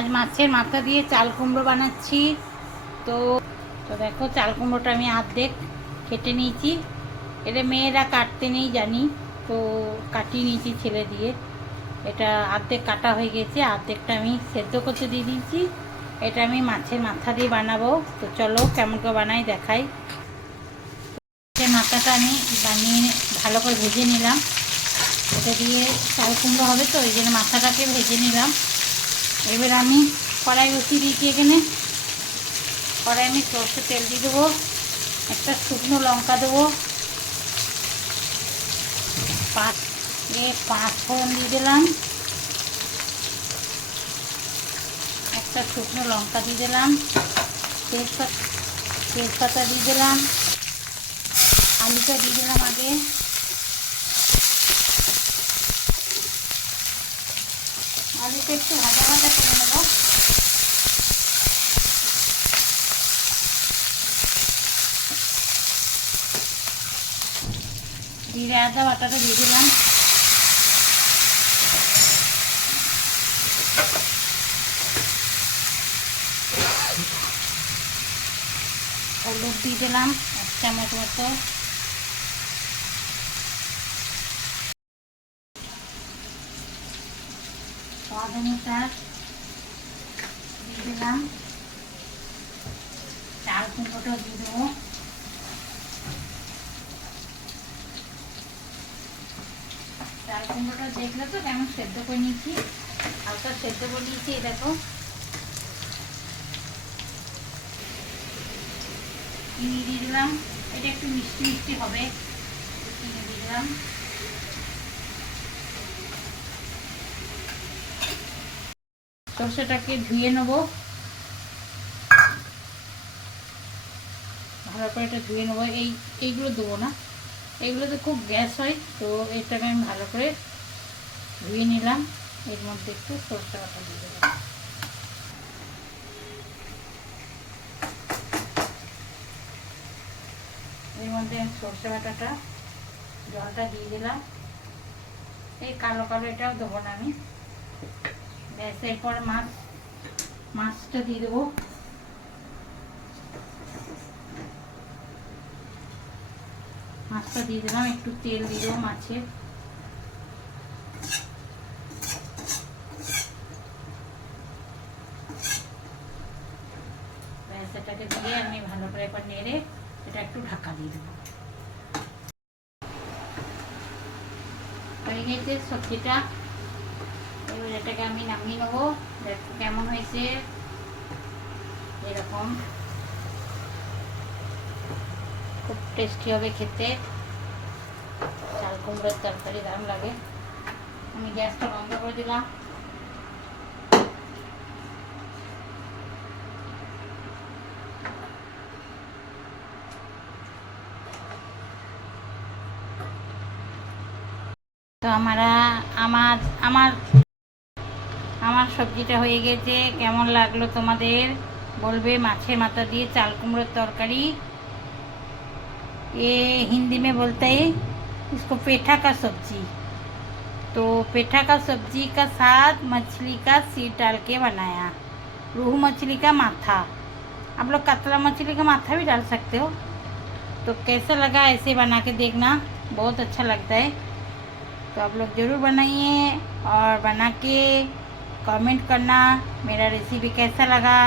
আজ মাছের মাথা দিয়ে চাল কুমড়ো বানাচ্ছি। তো তো দেখো, চাল কুমড়োটা আমি অর্ধেক কেটে নিয়েছি। এটা মেয়েরা কাটতে নেই জানি, তো কাটিয়ে নিয়েছি ছেলে দিয়ে। এটা অর্ধেক কাটা হয়ে গেছে, অর্ধেকটা আমি সেদ্ধ করতে দিয়ে দিয়েছি। এটা আমি মাছের মাথা দিয়ে বানাবো। তো চলো কেমন করে বানাই দেখাই। মাছের মাথাটা আমি বানিয়ে ভালো করে ভেজে নিলাম। এটা দিয়ে চাল কুমড়ো হবে, তো এই জন্য মাথাটাকে ভেজে নিলাম। এবার আমি কড়াই বসিয়ে দিয়েছি। এখানে কড়াই আমি সরষের তেল দিয়ে দেবো, একটা শুকনো লঙ্কা দেবো, পাঁচ ফোড়ন দিয়ে দিলাম, একটা শুকনো লঙ্কা দিয়ে দিলাম, তেজপাতা দিয়ে দিলাম, আলুটা দিয়ে দিলাম আগে। আলুটা একটু ভাজা ভাজা করে নেবো। জিরে আদা বাটাটা দিয়ে দিলাম, হলুদ দিয়ে দিলাম 1 চামচ মতো, স্বাদ অনুসার দিয়ে দিলাম, চাল কুমড়োটা দিয়ে দেবো, চাল কুমড়োটা দেখলে তো কেমন সেদ্ধ করে নিয়েছি, হালকা সেদ্ধ করে নিয়েছি। দেখো চিনি দিয়ে দিলাম, এটা একটু মিষ্টি মিষ্টি হবে, চিনি দিয়ে দিলাম। সরষেটাকে ধুয়ে নেবো, ভালো করে এটা ধুয়ে নেবো। এইগুলো দেবো না, এইগুলোতে খুব গ্যাস হয়, তো এটাকে আমি ভালো করে ধুয়ে নিলাম। এর মধ্যে একটু সরষে বাটা দিয়ে দিলাম, এর মধ্যে সরষে বাটাটা জলটা দিয়ে দিলাম। এই কালো কালো এটাও দেবো না আমি, ব্যাস। এরপর মাছটা দিয়ে দেবো, মাছটা দিয়ে দিলাম, একটু তেল দিয়ে দেবো মাছের, ব্যাস। এটাকে দিয়ে আমি ভালো করে একবার নেড়ে এটা একটু ঢাকা দিয়ে দেবো। হয়ে গেছে সবজিটা, এবার এটাকে আমি নামিয়ে নেবো। দেখো কেমন হয়েছে, এরকম খুব টেস্টি হবে খেতে। চাল কুমড়োর তরকারি দারুণ লাগে। আমি গ্যাসটা বন্ধ করে দিলাম। তো আমার আমার আমার সবজিটা হয়ে গেছে। কেমন লাগলো তোমাদের বলবে। মাছের মাথা দিয়ে চাল কুমড়োর তরকারি, ये हिंदी में बोलते हैं इसको पेठा का सब्जी। तो पेठा का सब्जी का साथ मछली का सीट डाल के बनाया, रोहू मछली का माथा। आप लोग कतला मछली का माथा भी डाल सकते हो। तो कैसा लगा ऐसे बना के देखना, बहुत अच्छा लगता है। तो आप लोग ज़रूर बनाइए और बना के कमेंट करना मेरा रेसिपी कैसा लगा।